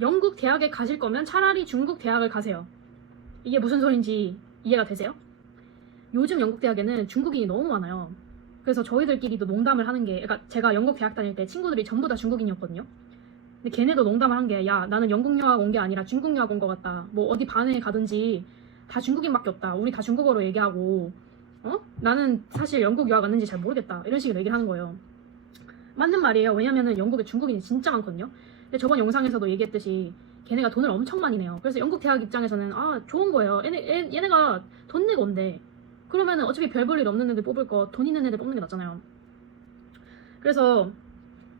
영국 대학에 가실 거면 차라리 중국 대학을 가세요. 이게 무슨 소린지 이해가 되세요? 요즘 영국 대학에는 중국인이 너무 많아요. 그래서 저희들끼리도 농담을 하는 게, 그러니까 제가 영국 대학 다닐 때 친구들이 전부 다 중국인이었거든요. 근데 걔네도 농담을 한 게, 야, 나는 영국 유학 온 게 아니라 중국 유학 온 것 같다. 뭐 어디 반에 가든지 다 중국인밖에 없다. 우리 다 중국어로 얘기하고, 나는 사실 영국 유학 왔는지 잘 모르겠다. 이런 식으로 얘기를 하는 거예요. 맞는 말이에요. 왜냐면은 영국에 중국인이 진짜 많거든요. 근데 저번 영상에서도 얘기했듯이 걔네가 돈을 엄청 많이 내요. 그래서 영국 대학 입장에서는 좋은 거예요. 얘네가 돈 내고 온대. 그러면은 어차피 별 볼 일 없는 애들 뽑을 거 돈 있는 애들 뽑는 게 낫잖아요. 그래서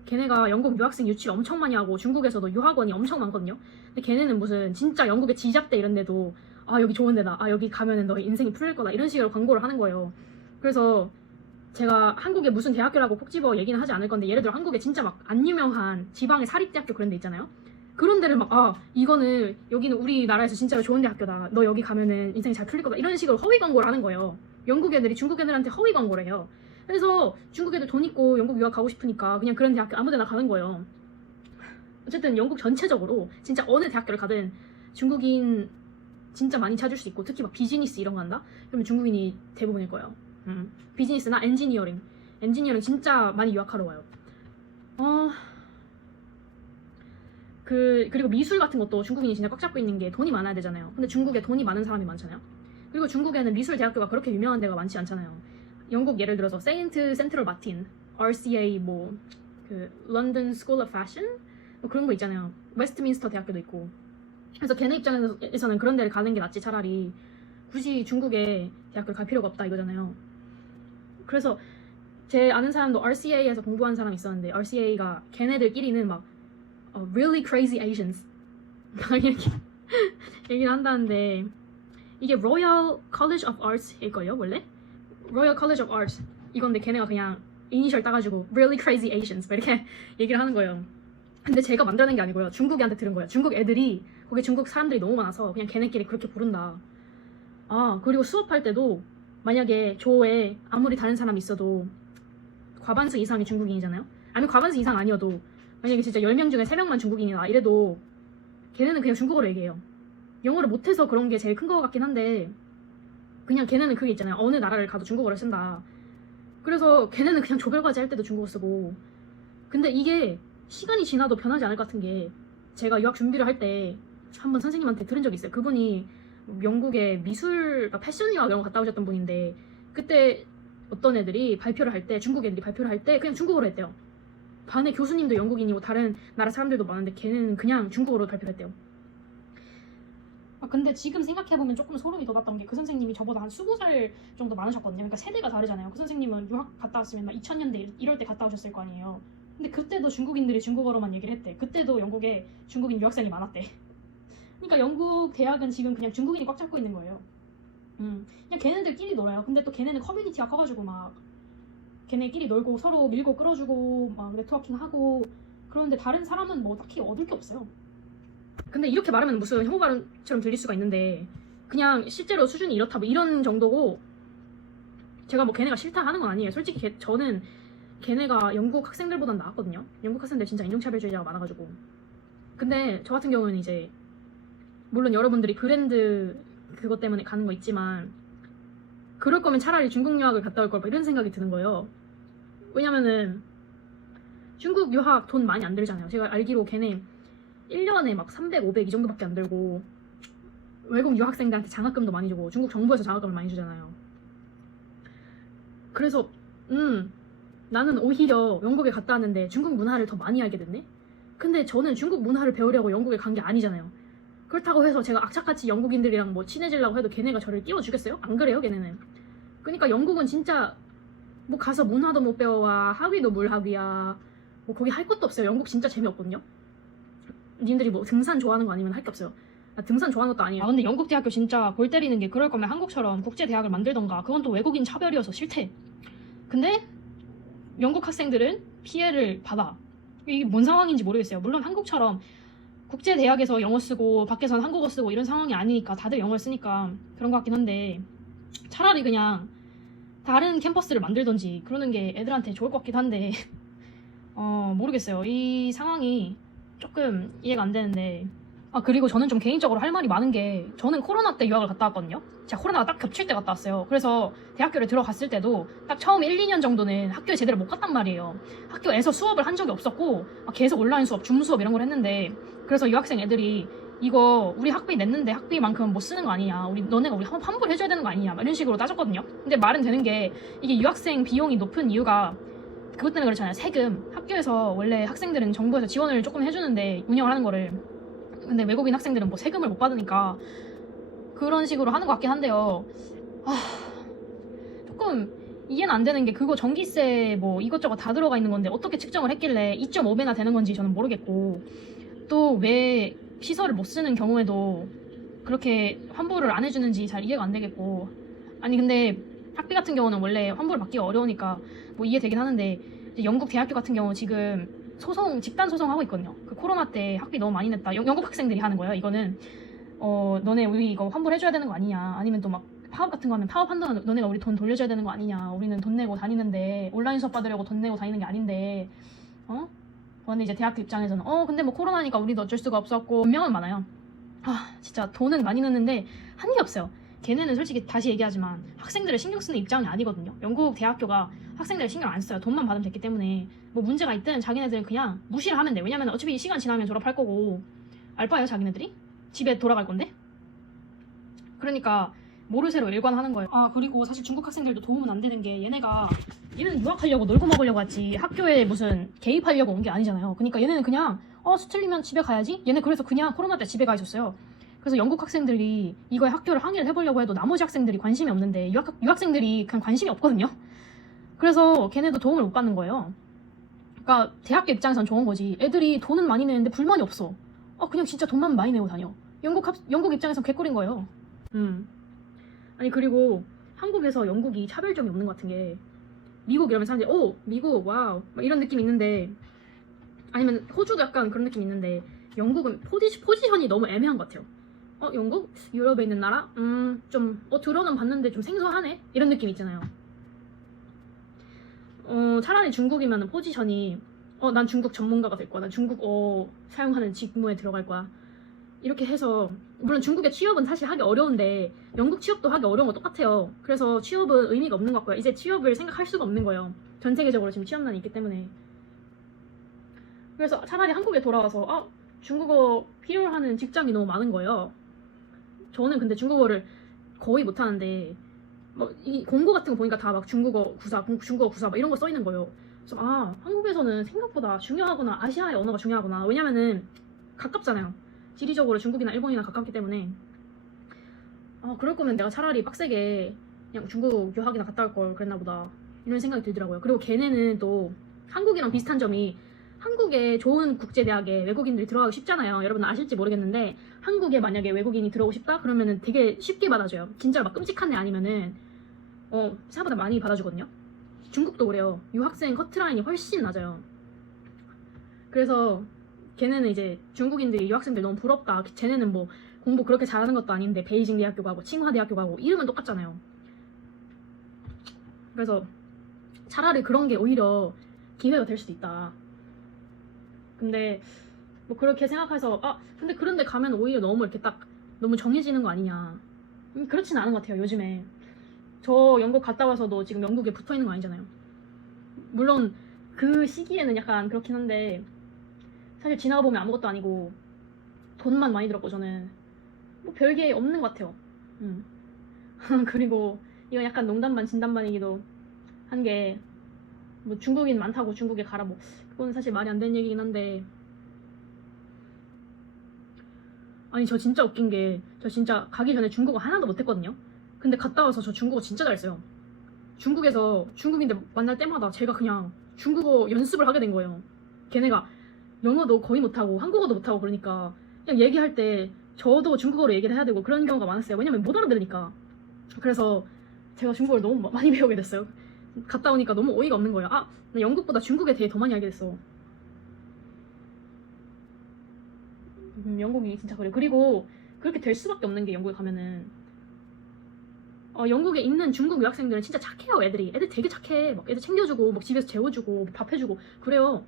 걔네가 영국 유학생 유치를 엄청 많이 하고 중국에서도 유학원이 엄청 많거든요. 근데 걔네는 무슨 진짜 영국의 지잡대 이런 데도 여기 좋은 데다. 여기 가면은 너의 인생이 풀릴 거다. 이런 식으로 광고를 하는 거예요. 그래서 제가 한국에 무슨 대학교라고 콕 집어 얘기는 하지 않을 건데, 예를 들어 한국에 진짜 막 안 유명한 지방의 사립대학교 그런 데 있잖아요. 그런 데를 막 여기는 우리나라에서 진짜 좋은 대학교다. 너 여기 가면은 인생이 잘 풀릴 거다. 이런 식으로 허위 광고를 하는 거예요. 영국 애들이 중국 애들한테 허위 광고를 해요. 그래서 중국 애들 돈 있고 영국 유학 가고 싶으니까 그냥 그런 대학교 아무 데나 가는 거예요. 어쨌든 영국 전체적으로 진짜 어느 대학교를 가든 중국인 진짜 많이 찾을 수 있고, 특히 막 비즈니스 이런 거 한다? 그러면 중국인이 대부분일 거예요. 비즈니스나 엔지니어링 진짜 많이 유학하러 와요. 그리고 미술 같은 것도 중국인이 진짜 꽉 잡고 있는 게 돈이 많아야 되잖아요. 근데 중국에 돈이 많은 사람이 많잖아요. 그리고 중국에는 미술 대학교가 그렇게 유명한 데가 많지 않잖아요. 영국 예를 들어서 세인트 센트럴 마틴, RCA, 런던 스쿨 오브 패션 그런 거 있잖아요. 웨스트민스터 대학교도 있고. 그래서 걔네 입장에서는 그런 데를 가는 게 낫지, 차라리 굳이 중국에 대학교를 갈 필요가 없다 이거잖아요. 그래서 제 아는 사람도 RCA에서 공부한 사람이 있었는데, RCA가 걔네들끼리는 막 really crazy Asians 막 이렇게 얘기를 한다는데, 이게 Royal College of Arts일걸요 원래? Royal College of Arts 이건데 걔네가 그냥 이니셜 따가지고 really crazy Asians 이렇게 얘기를 하는 거예요. 근데 제가 만들어낸 게 아니고요. 중국애한테 들은 거예요. 중국 애들이, 거기 중국 사람들이 너무 많아서 그냥 걔네끼리 그렇게 부른다. 그리고 수업할 때도 만약에 조에 아무리 다른 사람이 있어도 과반수 이상이 중국인이잖아요? 아니면 과반수 이상 아니어도 만약에 진짜 10명 중에 3명만 중국인이다 이래도 걔네는 그냥 중국어로 얘기해요. 영어를 못해서 그런 게 제일 큰 거 같긴 한데, 그냥 걔네는 그게 있잖아요. 어느 나라를 가도 중국어를 쓴다. 그래서 걔네는 그냥 조별과제 할 때도 중국어 쓰고. 근데 이게 시간이 지나도 변하지 않을 것 같은 게, 제가 유학 준비를 할 때 한번 선생님한테 들은 적이 있어요. 그분이 영국의 미술, 패션 유학 이런 거 갔다 오셨던 분인데, 그때 어떤 애들이 발표를 할 때, 중국 애들이 발표를 할 때 그냥 중국어로 했대요. 반에 교수님도 영국인이고 다른 나라 사람들도 많은데 걔는 그냥 중국어로 발표를 했대요. 근데 지금 생각해보면 조금 소름이 돋았던 게, 그 선생님이 저보다 한 20살 정도 많으셨거든요. 그러니까 세대가 다르잖아요. 그 선생님은 유학 갔다 왔으면 막 2000년대 이럴 때 갔다 오셨을 거 아니에요. 근데 그때도 중국인들이 중국어로만 얘기를 했대. 그때도 영국에 중국인 유학생이 많았대. 그러니까 영국 대학은 지금 그냥 중국인이 꽉 잡고 있는 거예요. 그냥 걔네들끼리 놀아요. 근데 또 걔네는 커뮤니티가 커가지고 막 걔네끼리 놀고 서로 밀고 끌어주고 막 네트워킹하고 그러는데, 다른 사람은 뭐 딱히 얻을 게 없어요. 근데 이렇게 말하면 무슨 혐오 발언처럼 들릴 수가 있는데, 그냥 실제로 수준이 이렇다 뭐 이런 정도고, 제가 뭐 걔네가 싫다 하는 건 아니에요. 솔직히 저는 걔네가 영국 학생들보단 나았거든요. 영국 학생들 진짜 인종차별주의자가 많아가지고. 근데 저 같은 경우는 이제 물론 여러분들이 브랜드 그것 때문에 가는 거 있지만, 그럴 거면 차라리 중국 유학을 갔다 올 걸 이런 생각이 드는 거예요. 왜냐면은 중국 유학 돈 많이 안 들잖아요. 제가 알기로 걔네 1년에 막 300, 500 이 정도밖에 안 들고, 외국 유학생들한테 장학금도 많이 주고, 중국 정부에서 장학금을 많이 주잖아요. 그래서 나는 오히려 영국에 갔다 왔는데 중국 문화를 더 많이 알게 됐네? 근데 저는 중국 문화를 배우려고 영국에 간 게 아니잖아요. 그렇다고 해서 제가 악착같이 영국인들이랑 뭐 친해지려고 해도 걔네가 저를 띄워주겠어요? 안 그래요, 걔네는. 그러니까 영국은 진짜 뭐 가서 문화도 못 배워와, 학위도 물학위야, 뭐 거기 할 것도 없어요. 영국 진짜 재미없거든요. 님들이 뭐 등산 좋아하는 거 아니면 할 게 없어요. 등산 좋아하는 것도 아니에요. 근데 영국 대학교 진짜 골 때리는 게, 그럴 거면 한국처럼 국제 대학을 만들던가. 그건 또 외국인 차별이어서 싫대. 근데 영국 학생들은 피해를 받아. 이게 뭔 상황인지 모르겠어요. 물론 한국처럼 국제 대학에서 영어 쓰고 밖에서는 한국어 쓰고 이런 상황이 아니니까 다들 영어를 쓰니까 그런 것 같긴 한데, 차라리 그냥 다른 캠퍼스를 만들던지 그러는 게 애들한테 좋을 것 같긴 한데 모르겠어요. 이 상황이 조금 이해가 안 되는데, 그리고 저는 좀 개인적으로 할 말이 많은 게, 저는 코로나 때 유학을 갔다 왔거든요. 제가 코로나가 딱 겹칠 때 갔다 왔어요. 그래서 대학교를 들어갔을 때도 딱 처음 1, 2년 정도는 학교에 제대로 못 갔단 말이에요. 학교에서 수업을 한 적이 없었고 막 계속 온라인 수업, 줌 수업 이런 걸 했는데, 그래서 유학생 애들이 이거 우리 학비 냈는데 학비만큼 못 쓰는 거 아니냐, 너네가 우리 환불해줘야 되는 거 아니냐, 막 이런 식으로 따졌거든요. 근데 말은 되는 게, 이게 유학생 비용이 높은 이유가 그것 때문에 그렇잖아요. 세금. 학교에서 원래 학생들은 정부에서 지원을 조금 해주는데, 운영을 하는 거를. 근데 외국인 학생들은 뭐 세금을 못 받으니까 그런 식으로 하는 것 같긴 한데요. 조금 이해는 안 되는 게, 그거 전기세 뭐 이것저것 다 들어가 있는 건데 어떻게 측정을 했길래 2.5배나 되는 건지 저는 모르겠고, 또 왜 시설을 못 쓰는 경우에도 그렇게 환불을 안 해주는지 잘 이해가 안 되겠고. 아니 근데 학비 같은 경우는 원래 환불을 받기가 어려우니까 뭐 이해되긴 하는데, 이제 영국 대학교 같은 경우 지금 집단 소송하고 있거든요. 그 코로나 때 학비 너무 많이 냈다. 영국 학생들이 하는 거예요. 이거는 너네 우리 이거 환불해줘야 되는 거 아니냐, 아니면 또 막 파업 같은 거 하면 파업한다면 너네가 우리 돈 돌려줘야 되는 거 아니냐, 우리는 돈 내고 다니는데, 온라인 수업 받으려고 돈 내고 다니는 게 아닌데, 근데 이제 대학교 입장에서는 근데 뭐 코로나니까 우리도 어쩔 수가 없었고, 변명은 많아요. 진짜 돈은 많이 넣는데 한 게 없어요. 걔네는 솔직히 다시 얘기하지만 학생들을 신경 쓰는 입장이 아니거든요. 영국 대학교가 학생들을 신경 안 써요. 돈만 받으면 됐기 때문에. 뭐 문제가 있든 자기네들은 그냥 무시를 하면 돼. 왜냐면 어차피 시간 지나면 졸업할 거고, 알바예요 자기네들이? 집에 돌아갈 건데? 그러니까 모르쇠로 일관하는 거예요. 그리고 사실 중국 학생들도 도움은 안 되는 게, 얘는 유학하려고 놀고 먹으려고 왔지 학교에 무슨 개입하려고 온 게 아니잖아요. 그러니까 얘네는 그냥 수틀리면 집에 가야지? 얘네 그래서 그냥 코로나 때 집에 가 있었어요. 그래서 영국 학생들이 이거에 학교를 항의를 해보려고 해도 나머지 학생들이 관심이 없는데, 유학생들이 그냥 관심이 없거든요. 그래서 걔네도 도움을 못 받는 거예요. 그러니까 대학교 입장에선 좋은 거지. 애들이 돈은 많이 내는데 불만이 없어. 그냥 진짜 돈만 많이 내고 다녀. 영국 입장에선 개꿀인 거예요. 아니 그리고 한국에서 영국이 차별점이 없는 것 같은 게, 미국 이러면 사람들이 미국 와우 막 이런 느낌이 있는데, 아니면 호주도 약간 그런 느낌이 있는데, 영국은 포지션이 너무 애매한 것 같아요. 영국? 유럽에 있는 나라? 좀 들어는 봤는데 좀 생소하네? 이런 느낌 있잖아요. 차라리 중국이면 포지션이 난 중국 전문가가 될 거야, 난 중국어 사용하는 직무에 들어갈 거야, 이렇게 해서. 물론 중국의 취업은 사실 하기 어려운데 영국 취업도 하기 어려운 거 똑같아요. 그래서 취업은 의미가 없는 것 같고요. 이제 취업을 생각할 수가 없는 거예요. 전 세계적으로 지금 취업난이 있기 때문에. 그래서 차라리 한국에 돌아와서 중국어 필요로 하는 직장이 너무 많은 거예요. 저는 근데 중국어를 거의 못하는데, 이 공고 같은 거 보니까 다 막 중국어 구사 막 이런 거 써 있는 거예요. 그래서 한국에서는 생각보다 중요하구나, 아시아의 언어가 중요하구나. 왜냐면은 가깝잖아요. 지리적으로 중국이나 일본이나 가깝기 때문에. 그럴 거면 내가 차라리 빡세게 그냥 중국 유학이나 갔다 올 걸 그랬나 보다, 이런 생각이 들더라고요. 그리고 걔네는 또 한국이랑 비슷한 점이, 한국에 좋은 국제대학에 외국인들이 들어가기 쉽잖아요. 여러분 아실지 모르겠는데, 한국에 만약에 외국인이 들어오고 싶다? 그러면은 되게 쉽게 받아줘요. 진짜 막 끔찍한 애 아니면은 생각보다 많이 받아주거든요. 중국도 그래요. 유학생 커트라인이 훨씬 낮아요. 그래서 걔네는 이제 중국인들이 유학생들 너무 부럽다, 쟤네는 뭐 공부 그렇게 잘하는 것도 아닌데 베이징 대학교 가고 칭화 대학교 가고 이름은 똑같잖아요. 그래서 차라리 그런 게 오히려 기회가 될 수도 있다. 근데 뭐 그렇게 생각해서 근데 그런데 가면 오히려 너무 이렇게 딱 너무 정해지는 거 아니냐, 그렇진 않은 것 같아요. 요즘에 저 영국 갔다 와서도 지금 영국에 붙어있는 거 아니잖아요. 물론 그 시기에는 약간 그렇긴 한데, 사실 지나가 보면 아무것도 아니고 돈만 많이 들었고, 저는 뭐 별게 없는 것 같아요. 그리고 이건 약간 농담 반 진담 반이기도 한 게, 뭐 중국인 많다고 중국에 가라, 뭐 그건 사실 말이 안 되는 얘기긴 한데, 아니 저 진짜 웃긴 게, 저 진짜 가기 전에 중국어 하나도 못했거든요. 근데 갔다 와서 저 중국어 진짜 잘했어요. 중국에서 중국인들 만날 때마다 제가 그냥 중국어 연습을 하게 된 거예요. 걔네가 영어도 거의 못하고 한국어도 못하고 그러니까 그냥 얘기할 때 저도 중국어로 얘기를 해야 되고 그런 경우가 많았어요. 왜냐면 못 알아들으니까. 그래서 제가 중국어를 너무 많이 배우게 됐어요. 갔다 오니까 너무 어이가 없는 거예요. 나 영국보다 중국에 대해 더 많이 알게 됐어. 영국이 진짜 그래요. 그리고 그렇게 될 수밖에 없는 게, 영국에 가면은 영국에 있는 중국 유학생들은 진짜 착해요. 애들 되게 착해. 막 애들 챙겨주고 막 집에서 재워주고 밥 해주고 그래요.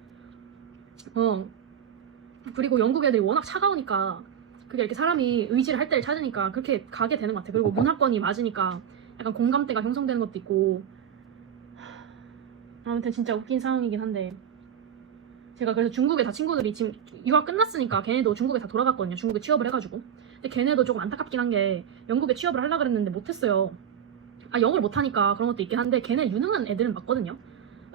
그리고 영국 애들이 워낙 차가우니까 그게 이렇게 사람이 의지를 할 때를 찾으니까 그렇게 가게 되는 것 같아. 그리고 문화권이 맞으니까 약간 공감대가 형성되는 것도 있고. 아무튼 진짜 웃긴 상황이긴 한데, 제가 그래서 중국에 다 친구들이 지금 유학 끝났으니까 걔네도 중국에 다 돌아갔거든요. 중국에 취업을 해가지고. 근데 걔네도 조금 안타깝긴 한 게 영국에 취업을 하려고 그랬는데 못했어요. 아, 영어를 못하니까 그런 것도 있긴 한데 걔네 유능한 애들은 맞거든요.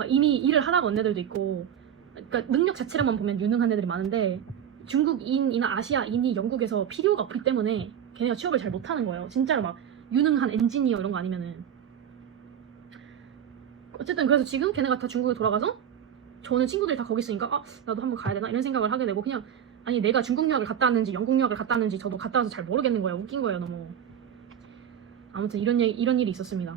이미 일을 하다가 온 애들도 있고, 그러니까 능력 자체로만 보면 유능한 애들이 많은데 중국인이나 아시아인이 영국에서 필요가 없기 때문에 걔네가 취업을 잘 못하는 거예요. 진짜로 막 유능한 엔지니어 이런 거 아니면은. 어쨌든 그래서 지금 걔네가 다 중국에 돌아가서 저는 친구들이 다 거기 있으니까 나도 한번 가야 되나 이런 생각을 하게 되고, 그냥 아니 내가 중국 유학을 갔다 왔는지 영국 유학을 갔다 왔는지 저도 갔다 와서 잘 모르겠는 거예요. 웃긴 거예요 너무. 아무튼 이런 일이 있었습니다.